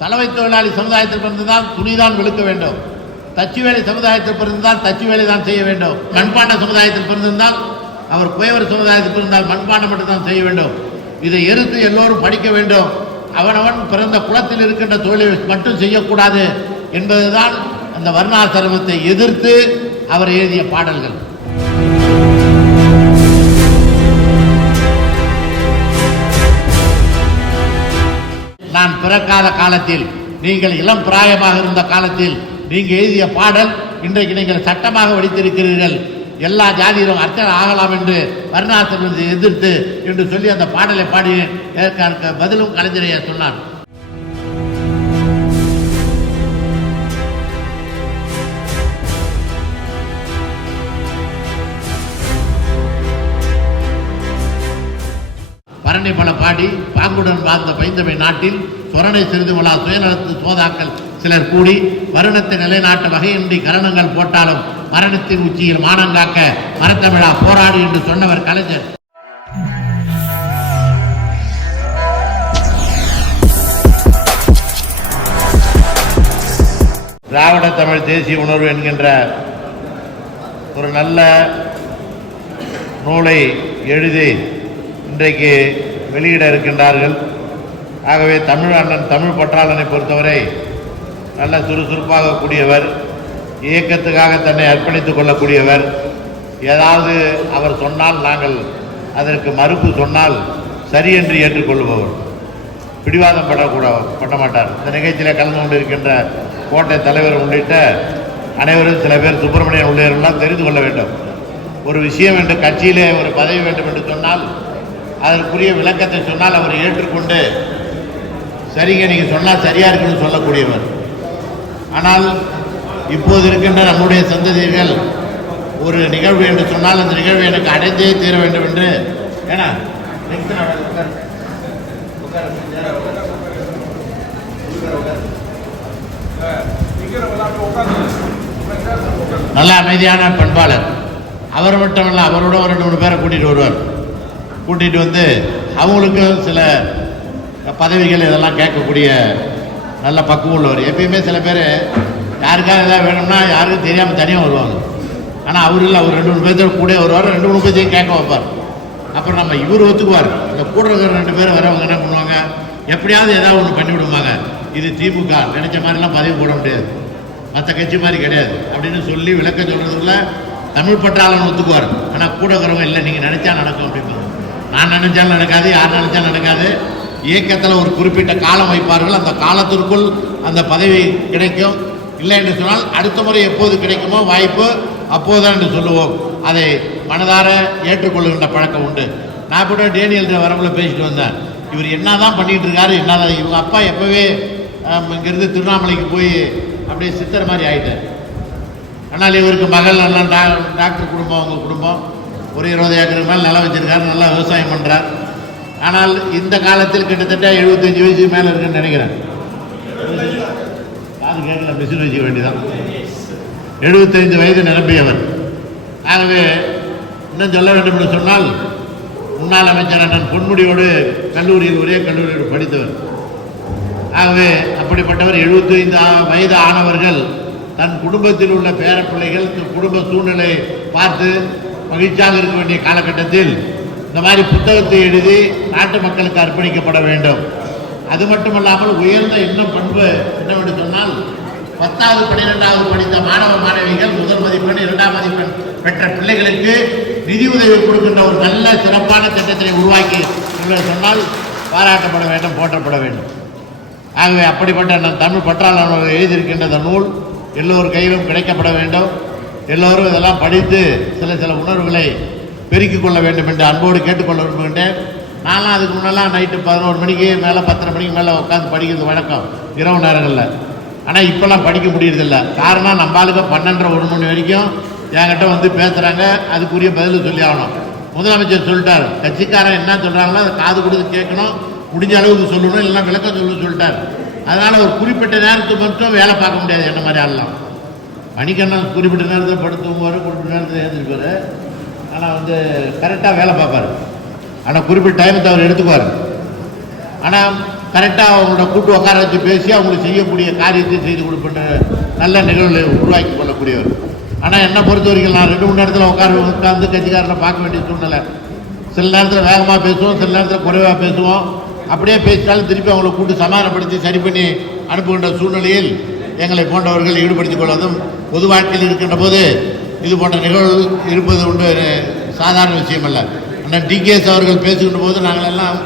சலவை தொழிலாளி சமுதாயத்தில் பிறந்ததால் துணிதான் விழுக்க வேண்டும். தச்சு வேலை சமுதாயத்தில் தான் தச்சு வேலை தான் செய்ய வேண்டும். மண்பாண்ட சமுதாயத்தில் பிறந்திருந்தால் அவர் குயவர் சமுதாயத்தில் பிறந்தால் மண்பாண்டம் மட்டும்தான் செய்ய வேண்டும். இதை எதிர்த்து எல்லோரும் படிக்க வேண்டும். அவனவன் பிறந்த குலத்தில் இருக்கின்ற தொழிலை மட்டும் செய்யக்கூடாது என்பதுதான் அந்த வர்ணாசிரமத்தை எதிர்த்து அவர் எழுதிய பாடல்கள். நான் பிறக்காத காலத்தில் நீங்கள் இளம் பிராயமாக இருந்த காலத்தில் நீங்கள் எழுதிய பாடல் இன்றைக்கு நீங்கள் சட்டமாக வடித்திருக்கிறீர்கள். எல்லா ஜாதியிலும் அர்ச்சனை ஆகலாம் என்று வர்ணாசிரமத்தை எதிர்த்து என்று சொல்லி அந்த பாடலை பாடி பதிலும் கலைஞரையா சொன்னார். பரணி பல பாடி பாங்குடன் வாழ்ந்த பைந்தமை நாட்டில் சொரணை சிறிது விழா சுயநலத்து சோதாக்கள் சிலர் கூடி வருணத்தை நிலைநாட்ட வகையின்றி கரணங்கள் போட்டாலும் மரணத்தின் உச்சியில் மானங்காக்க மரத்தமிழா போராடு என்று சொன்னவர் கலைஞர். திராவிட தமிழ் தேசிய உணர்வு என்கின்ற ஒரு நல்ல நூலை எழுதி இன்றைக்கு வெளியிட இருக்கின்றார்கள். ஆகவே தமிழ் அண்ணன் தமிழ் பற்றாளனை பொறுத்தவரை நல்ல சுறுசுறுப்பாக கூடியவர் இயக்கத்துக்காக தன்னை அர்ப்பணித்துக் கொள்ளக்கூடியவர். ஏதாவது அவர் சொன்னால் நாங்கள் அதற்கு மறுப்பு சொன்னால் சரி என்று ஏற்றுக்கொள்பவர். பிடிவாதம் பண்ணக்கூட பண்ண மாட்டார். இந்த நிகழ்ச்சியில் கலந்து கொண்டிருக்கின்ற கோட்டை தலைவர் உள்ளிட்ட அனைவரும் சில பேர் சுப்பிரமணியன் உள்ளிட்டவர்கள்லாம் தெரிந்து கொள்ள வேண்டும். ஒரு விஷயம் என்று கட்சியிலே ஒரு பதவி வேண்டும் என்று சொன்னால் அதற்குரிய விளக்கத்தை சொன்னால் அவர் ஏற்றுக்கொண்டு சரிங்க நீங்கள் சொன்னால் சரியாக இருக்குன்னு சொல்லக்கூடியவர். ஆனால் இப்போது இருக்கின்ற நம்முடைய சந்ததிகள் ஒரு நிகழ்வு என்று சொன்னால் அந்த நிகழ்வு எனக்கு அடைந்தே தீர வேண்டும் என்று ஏன்னா நல்ல அமைதியான பண்பாளர். அவர் மட்டுமல்ல அவரோட ஒரு ரெண்டு மூணு பேரை கூட்டிகிட்டு வருவார். கூட்டிகிட்டு வந்து அவங்களுக்கும் சில பதவிகள் இதெல்லாம் கேட்கக்கூடிய நல்ல பக்குவம் உள்ளவர். எப்பயுமே சில பேர் யாருக்காவது எதாவது வேணும்னா யாருக்கும் தெரியாமல் தனியாக வருவாங்க. ஆனால் அவர் இல்லை அவர் ரெண்டு மூணு பேர்த்தோட கூட வருவார் ரெண்டு மூணு பேர்த்தையும் கேட்க வைப்பார். அப்புறம் நம்ம இவர் ஒத்துக்குவார். இந்த கூட இருக்கிற ரெண்டு பேர் வரவங்க என்ன பண்ணுவாங்க? எப்படியாவது ஏதாவது ஒன்று பண்ணி விடுவாங்க. இது திமுக நினைச்ச மாதிரிலாம் பதவி போட முடியாது. மற்ற கட்சி மாதிரி கிடையாது. அப்படின்னு சொல்லி விளக்க சொல்கிறதுக்குள்ள தமிழ் பற்றாளன் ஒத்துக்குவார். ஆனால் கூட இருக்கிறவங்க இல்லை நீங்கள் நினைச்சா நடக்கும் அப்படிம்பாங்க. நான் நினைச்சாலும் நடக்காது யார் நினைச்சாலும் நடக்காது. இயக்கத்தில் ஒரு குறிப்பிட்ட காலம் வைப்பார்கள். அந்த காலத்திற்குள் அந்த பதவி கிடைக்கும். இல்லை என்று சொன்னால் அடுத்த முறை எப்போது கிடைக்குமோ வாய்ப்பு அப்போதான் என்று சொல்லுவோம். அதை மனதார ஏற்றுக்கொள்கின்ற பழக்கம் உண்டு. நான் கூட டேனியல் வரவுல பேசிட்டு வந்தேன். இவர் என்னதான் பண்ணிட்டு இருக்காரு என்னதான் இவங்க அப்பா எப்பவே இங்கேருந்து திருவண்ணாமலைக்கு போய் அப்படியே சித்தர் மாதிரி ஆயிட்டார். ஆனால் இவருக்கு மகள் எல்லாம் டாக்டர் குடும்பம் அவங்க குடும்பம். ஒரு இருபது ஏக்கருக்கு மேலே நிலம் வச்சிருக்காரு நல்லா விவசாயம் பண்ணுறார் ஆனால் இந்த காலத்தில் கிட்டத்தட்ட எழுபத்தஞ்சு வயசு மேலே இருக்குன்னு நினைக்கிறேன். காது கேட்கல மிஷின் வச்சுக்க வேண்டியதான் எழுபத்தைந்து வயது நிரம்பியவர். ஆகவே இன்னும் சொல்ல வேண்டும் என்று சொன்னால் முன்னாள் அமைச்சர் அண்ணன் பொன்முடியோடு கல்லூரியில் ஒரே கல்லூரியில் படித்தவர். ஆகவே அப்படிப்பட்டவர் எழுபத்தைந்து வயது ஆனவர்கள் தன் குடும்பத்தில் உள்ள பேரப்பிள்ளைகள் குடும்ப சூழ்நிலை பார்த்து மகிழ்ச்சியாக இருக்க வேண்டிய காலகட்டத்தில் இந்த மாதிரி புத்தகத்தை எழுதி நாட்டு மக்களுக்கு அர்ப்பணிக்கப்பட வேண்டும். அது மட்டுமல்லாமல் உயர்ந்த இன்னும் பண்பு என்னவென்று சொன்னால் பத்தாவது பன்னிரெண்டாவது படித்த மாணவ மாணவிகள் முதல் மதிப்பெண் இரண்டாம் மதிப்பெண் பெற்ற பிள்ளைகளுக்கு நிதி உதவி கொடுக்கின்ற ஒரு நல்ல சிறப்பான திட்டத்தை உருவாக்கி என்று சொன்னால் பாராட்டப்பட வேண்டும் போற்றப்பட வேண்டும். ஆகவே அப்படிப்பட்ட நம் தமிழ் பற்றாளர் எழுதியிருக்கின்ற நூல் எல்லோர் கையிலும் கிடைக்கப்பட வேண்டும். எல்லோரும் இதெல்லாம் படித்து சில சில உணர்வுகளை பெருக்கிக் கொள்ள வேண்டும் என்று அன்போடு கேட்டுக்கொள்ள விரும்புகின்றேன். நான்லாம் அதுக்கு முன்னெல்லாம் நைட்டு பதினோரு மணிக்கு மேலே பத்தரை மணிக்கு மேலே உட்காந்து படிக்கிறது வழக்கம். இரவு நேரங்களில். ஆனால் இப்போல்லாம் படிக்க முடியறதில்ல. காரணம் நம்ம ஆளுங்க பன்னெண்டரை ஒரு மணி வரைக்கும் என்கிட்ட வந்து பேசுகிறாங்க அதுக்குரிய பதில் சொல்லி ஆகணும். முதலமைச்சர் சொல்லிட்டார். கட்சிக்காரன் என்ன சொல்கிறாங்களோ அதை காது கொடுத்து கேட்கணும். முடிஞ்ச அளவுக்கு சொல்லணும். இல்லைன்னா விளக்கம் சொல்லணும்னு சொல்லிட்டார். அதனால் ஒரு குறிப்பிட்ட நேரத்துக்கு மட்டும் வேலை பார்க்க முடியாது என்ன மாதிரி ஆளலாம். மணிக்கண்ணன் குறிப்பிட்ட நேரத்தில் படுத்து தூங்குவார் குறிப்பிட்ட நேரத்தில் எழுந்திருப்பார். ஆனால் வந்து கரெக்டாக வேலை பார்ப்பார். ஆனால் குறிப்பிட்ட டைமத்தை அவர் எடுத்துக்குவார். ஆனால் கரெக்டாக அவங்களோட கூட்டு உட்கார வச்சு பேசி அவங்களுக்கு செய்யக்கூடிய காரியத்தை செய்து கொடுக்கின்ற நல்ல நிகழ்வுகளை உருவாக்கி கொள்ளக்கூடியவர். ஆனால் என்னை பொறுத்த வரைக்கும் நான் ரெண்டு மணி நேரத்தில் உட்கார உட்காந்து கட்சிக்காரனை பார்க்க வேண்டிய சூழ்நிலை. சில நேரத்தில் வேகமாக பேசுவோம் சில நேரத்தில் குறைவாக பேசுவோம். அப்படியே பேசினாலும் திருப்பி அவங்களை கூட்டு சமாதானப்படுத்தி சரி பண்ணி அனுப்புகின்ற சூழ்நிலையில் எங்களை போன்றவர்கள் ஈடுபடுத்திக் கொள்வதும் பொது வாழ்க்கையில் இருக்கின்ற போது இது போன்ற நிகழ்வு இருப்பது உண்டு சாதாரண விஷயம் அல்ல ஆனால் டிகேஎஸ் அவர்கள் பேசுகின்ற போது நாங்கள் எல்லாம்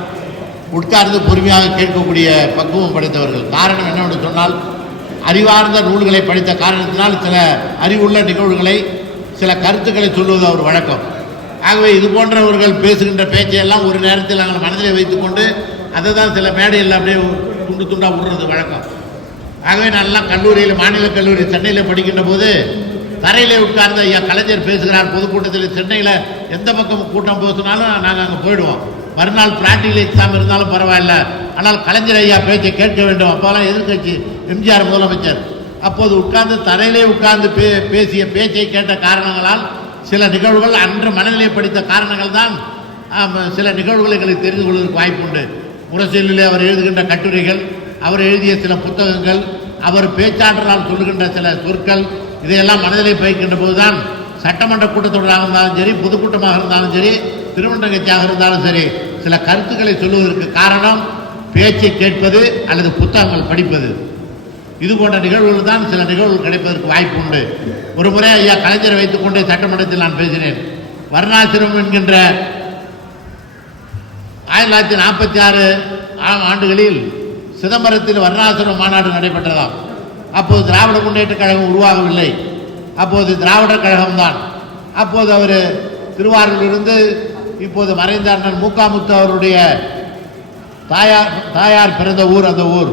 உட்கார்ந்து பொறுமையாக கேட்கக்கூடிய பக்குவம் படைத்தவர்கள். காரணம் என்னவென்று சொன்னால் அறிவார்ந்த நூல்களை படித்த காரணத்தினால் சில அறிவுள்ள நிகழ்வுகளை சில கருத்துக்களை சொல்வது அவர் வழக்கம். ஆகவே இது போன்றவர்கள் பேசுகின்ற பேச்சையெல்லாம் ஒரு நேரத்தில் நாங்கள் மனதில் வைத்துக்கொண்டு அதை தான் சில மேடையில் அப்படியே துண்டு துண்டாக விடுறது வழக்கம். ஆகவே நல்லா கல்லூரியில் மாநில கல்லூரி சென்னையில் படிக்கின்ற போது தரையில் உட்கார்ந்து ஐயா கலைஞர் பேசுகிறார். பொதுக்கூட்டத்தில் சென்னையில் எந்த பக்கம் கூட்டம் பேசினாலும் நாங்கள் அங்கே போயிடுவோம். மறுநாள் பிராக்டிகல் எக்ஸாம் இருந்தாலும் பரவாயில்ல. ஆனால் கலைஞர் ஐயா பேச்சை கேட்க வேண்டும். அப்போல்லாம் எதிர்க்கட்சி எம்ஜிஆர் முதலமைச்சர். அப்போது உட்கார்ந்து தரையிலே உட்கார்ந்து பே பேசிய பேச்சை கேட்ட காரணங்களால் சில நிகழ்வுகள் அன்று மனநிலை படித்த காரணங்கள் தான் சில நிகழ்வுகளை எங்களுக்கு தெரிந்து கொள்வதற்கு வாய்ப்புண்டு. முரசொலியிலே அவர் எழுதுகின்ற கட்டுரைகள் அவர் எழுதிய சில புத்தகங்கள் அவர் பேச்சாற்றலால் சொல்லுகின்ற சில சொற்கள் இதையெல்லாம் மனதிலே பயக்கின்ற போதுதான் சட்டமன்ற கூட்டத்தொடராக இருந்தாலும் சரி பொதுக்கூட்டமாக இருந்தாலும் சரி திருமண கட்சியாக இருந்தாலும் சரி சில கருத்துக்களை சொல்லுவதற்கு காரணம் பேச்சை கேட்பது அல்லது புத்தகங்கள் படிப்பது. இது போன்ற நிகழ்வுகள் தான் சில நிகழ்வுகள் கிடைப்பதற்கு வாய்ப்பு உண்டு. ஒரு முறை ஐயா கலைஞரை வைத்துக்கொண்டே சட்டமன்றத்தில் நான் பேசினேன். வர்ணாசிரமம் என்கின்ற ஆயிரத்தி தொள்ளாயிரத்தி நாற்பத்தி ஆறு ஆம் ஆண்டுகளில் சிதம்பரத்தில் வர்ணாசிரம மாநாடு நடைபெற்றதாம். அப்போது திராவிட முன்னேற்ற கழகம் உருவாகவில்லை. அப்போது திராவிடர் கழகம்தான். அப்போது அவர் திருவாரூரிலிருந்து இப்போது மறைந்த அண்ணன் மூக்காமுத்து அவருடைய தாயார் தாயார் பிறந்த ஊர் அந்த ஊர்.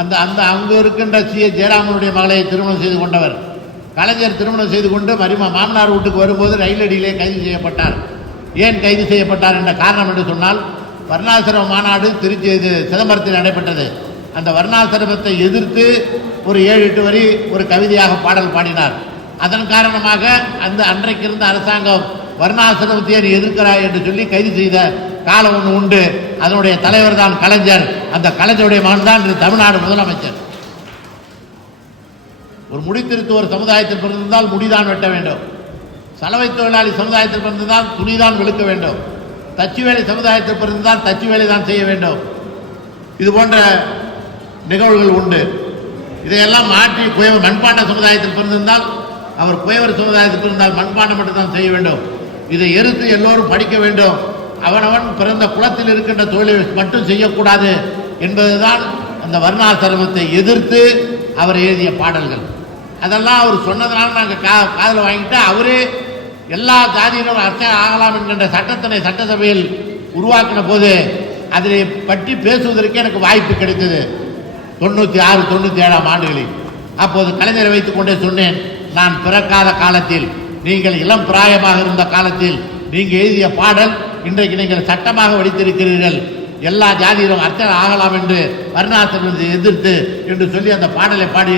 அந்த அந்த அங்கு இருக்கின்ற சி. எஸ் ஜெயராமனுடைய மகளை திருமணம் செய்து கொண்டவர். கலைஞர் திருமணம் செய்து கொண்டு மரிமா மாமனார் வீட்டுக்கு வரும்போது ரயில் அடியிலே கைது செய்யப்பட்டார். ஏன் கைது செய்யப்பட்டார் என்ற காரணம் என்று சொன்னால் வர்ணாசிரம மாநாடு திருச்சி இது சிதம்பரத்தில் நடைபெற்றது. அந்த வர்ணாசிரமத்தை எதிர்த்து ஒரு ஏழு எட்டு வரி ஒரு கவிதையாக பாடல் பாடினார். அதன் காரணமாக அந்த அன்றைக்கு இருந்த அரசாங்கம் வர்ணாசிரமத்தை நீ எதிர்க்கிறாய் என்று சொல்லி கைது செய்த காலம் ஒன்று உண்டு. அதனுடைய தலைவர் தான் கலைஞர். அந்த கலைஞருடைய மகன் தான் இன்று தமிழ்நாடு முதலமைச்சர். ஒரு முடித்திருத்துவர் சமுதாயத்தில் பிறந்திருந்தால் முடிதான் வெட்ட வேண்டும். சலவை தொழிலாளி சமுதாயத்தில் பிறந்திருந்தால் துணிதான் வெளுக்க வேண்டும். தச்சு வேலை சமுதாயத்தில் பிறந்தால் தச்சு வேலை தான் செய்ய வேண்டும். இது போன்ற நிகழ்வுகள் உண்டு. இதையெல்லாம் மாற்றி குயவர் மண்பாண்ட சமுதாயத்தில் பிறந்திருந்தால் அவர் குயவர் சமுதாயத்தில் பிறந்தால் மண்பாண்டம் மட்டும்தான் செய்ய வேண்டும். இதை எதிர்த்து எல்லோரும் படிக்க வேண்டும். அவனவன் பிறந்த குலத்தில் இருக்கின்ற தொழிலை மட்டும் செய்யக்கூடாது என்பதுதான் அந்த வர்ணாசிரமத்தை எதிர்த்து அவர் எழுதிய பாடல்கள். அதெல்லாம் அவர் சொன்னதுனால நாங்கள் கா காதில் வாங்கிட்டு அவரே எல்லா ஜாதியினரும் அர்ச்சனை ஆகலாம் என்கின்ற சட்டத்தினை சட்டசபையில் உருவாக்கின போது அதில் பற்றி பேசுவதற்கு எனக்கு வாய்ப்பு கிடைத்தது. தொண்ணூற்றி ஆறு தொண்ணூற்றி ஏழாம் ஆண்டுகளில். அப்போது கலைஞரை வைத்துக் கொண்டே சொன்னேன் நான் பிறக்காத காலத்தில் நீங்கள் இளம் பிராயமாக இருந்த காலத்தில் நீங்கள் எழுதிய பாடல் இன்றைக்கு நீங்கள் சட்டமாக வடித்திருக்கிறீர்கள். எல்லா ஜாதியிலும் அர்ச்சனை ஆகலாம் என்று வர்ணாசிரமத்தை எதிர்த்து என்று சொல்லி அந்த பாடலை பாடி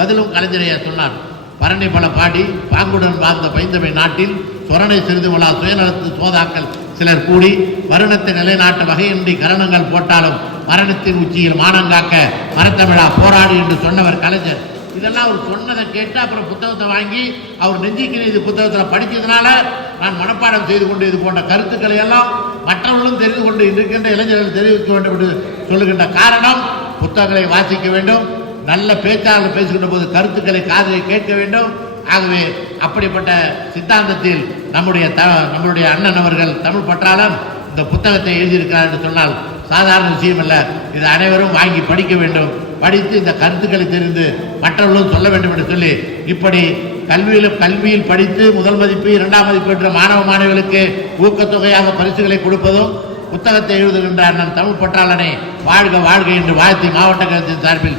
பதிலும் கலைஞரையா சொன்னார். பரணி பல பாடி பாங்குடன் வாழ்ந்த பைந்தமை நாட்டில் சொரணை சிறிது விழா சுயநலத்து சோதாக்கள் சிலர் கூடி வருணத்தை நிலைநாட்ட வகையின்றி கரணங்கள் போட்டாலும் மரணத்தின் உச்சியில் மானங்காக்க மரத்தமிழா போராடு என்று சொன்னவர் கலைஞர். இதெல்லாம் அவர் சொன்னதை கேட்டு அப்புறம் புத்தகத்தை வாங்கி அவர் நெஞ்சிக்கு இது புத்தகத்தில் படித்ததுனால நான் மனப்பாடம் செய்து கொண்டு இது போன்ற கருத்துக்களை எல்லாம் மற்றவர்களும் தெரிந்து கொண்டு இருக்கின்ற இளைஞர்கள் தெரிவிக்க வேண்டும் என்று சொல்லுகின்ற காரணம் புத்தகங்களை வாசிக்க வேண்டும். நல்ல பேச்சாளர் பேசுகின்ற போது கருத்துக்களை காதலை கேட்க வேண்டும். ஆகவே அப்படிப்பட்ட சித்தாந்தத்தில் நம்முடைய த நம்முடைய அண்ணன் அவர்கள் தமிழ் பற்றாளன் இந்த புத்தகத்தை எழுதியிருக்கிறார் என்று சொன்னால் சாதாரண விஷயம் அல்ல. இது அனைவரும் வாங்கி படிக்க வேண்டும். படித்து இந்த கருத்துக்களை தெரிந்து மற்றவர்களும் சொல்ல வேண்டும் என்று சொல்லி இப்படி கல்வியில் கல்வியில் படித்து முதல் மதிப்பு இரண்டாம் மதிப்பு பெற்ற மாணவ மாணவிகளுக்கு ஊக்கத்தொகையாக பரிசுகளை கொடுப்பதும் புத்தகத்தை எழுதுகின்ற அண்ணன் தமிழ் பற்றாளனை வாழ்க வாழ்க என்று வாழ்த்தி மாவட்ட கழகத்தின் சார்பில்